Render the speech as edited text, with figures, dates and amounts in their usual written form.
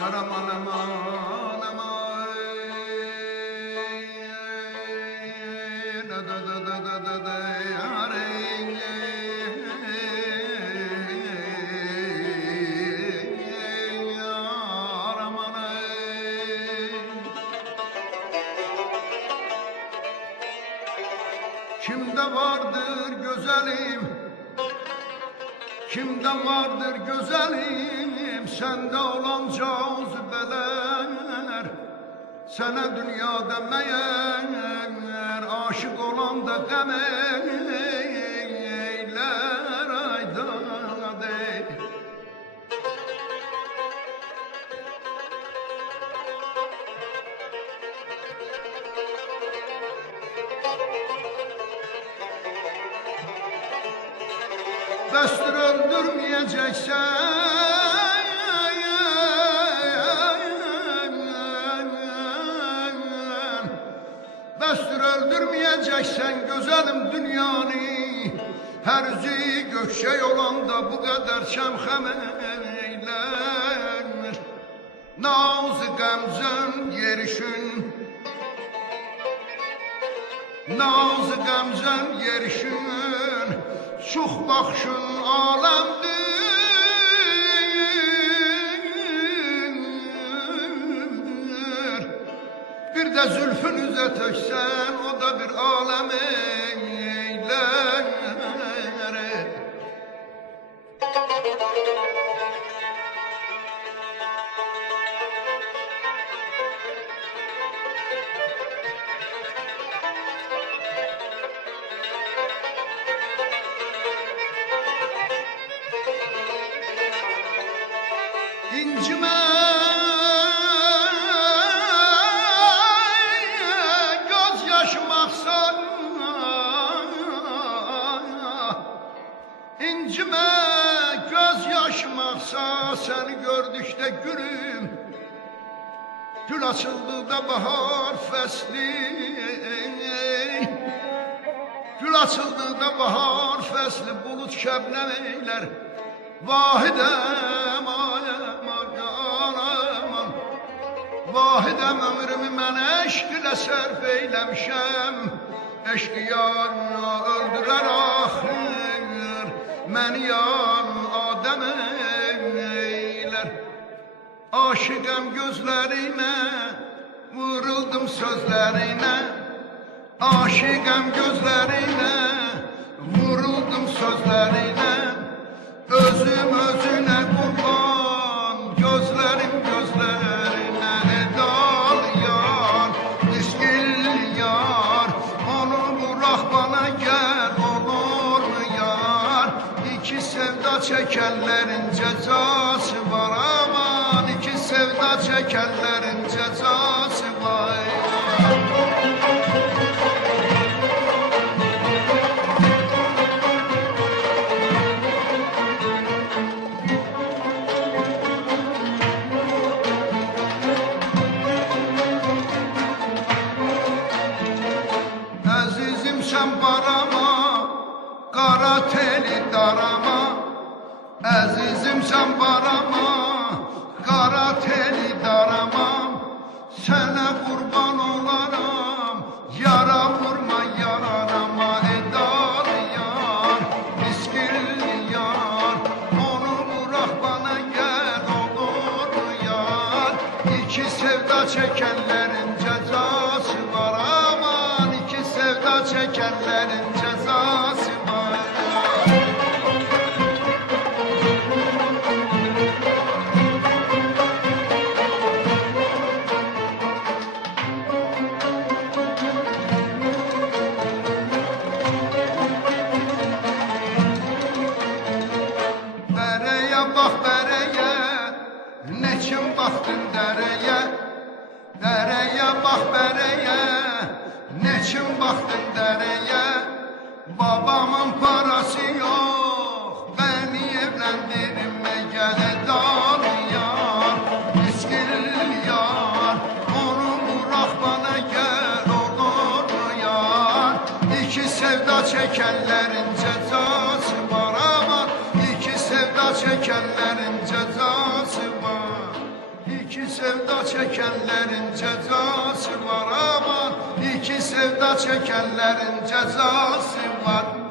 Yar aman aman aman, da da da da da da da yar yar aman kimde vardır güzelim, kimde vardır güzelim, sende olan cazibeler. Sana dünyada meğer aşık olan da gam eyler aydadı. Destur öldürmeyeceksen, destur öldürmeyeceksen güzelim dünyanı. Her üzü gökşey olan da bu kadar şemhem eyler. Nazı gamzen yerişin, nazı gamzen yerişin, şux baxşın alemdir. Bir de zülfünüze töksen, o da bir alem eyler. İncime göz yaşım aksan, İncime göz yaşım aksa, seni gördükte gülüm. Gül açıldı da bahar fesli, gül açıldı da bahar fesli, bulut şebnem eyler. Vahidem alem aman, vahidem ömrümü mən eşq ilə sərf eyləmişəm. Eşq yarına öldürər axır, məni yar Adəm eylər. Aşıqəm gözlərinə, vuruldum sözlərinə. Aşıqəm gözlərinə, vuruldum sözlərinə. Özüm özüne kurban, gözlerim gözlerine. Edal yar, dişgil yar, onu bırak bana gel, olur mu yar? İki sevda çekenlerin cezası var aman, iki sevda çekenlerin cezası var. Sen barama, kara teli darama. Azizim sen barama, kara teli darama. Sana kurban olaram, yara vurma yararama. Edal yar, miskil yar, onu bırak bana gel, olur mu yar? İki sevda çekenlerin cezası var aman, iki sevda çekenlerin cezası var. Bereye bak bereye, neçin baktın dereye. Dereye bak bereye, neçin baktın dereye. Babamın parası yok, beni evlendirmeye. Edal yar, miskil yar, onu bırak sevda çekenlerin cezası var aman. İki sevda çekenlerin cezası var. İki sevda çekenlerin cezası var aman. İki sevda çekenlerin cezası var.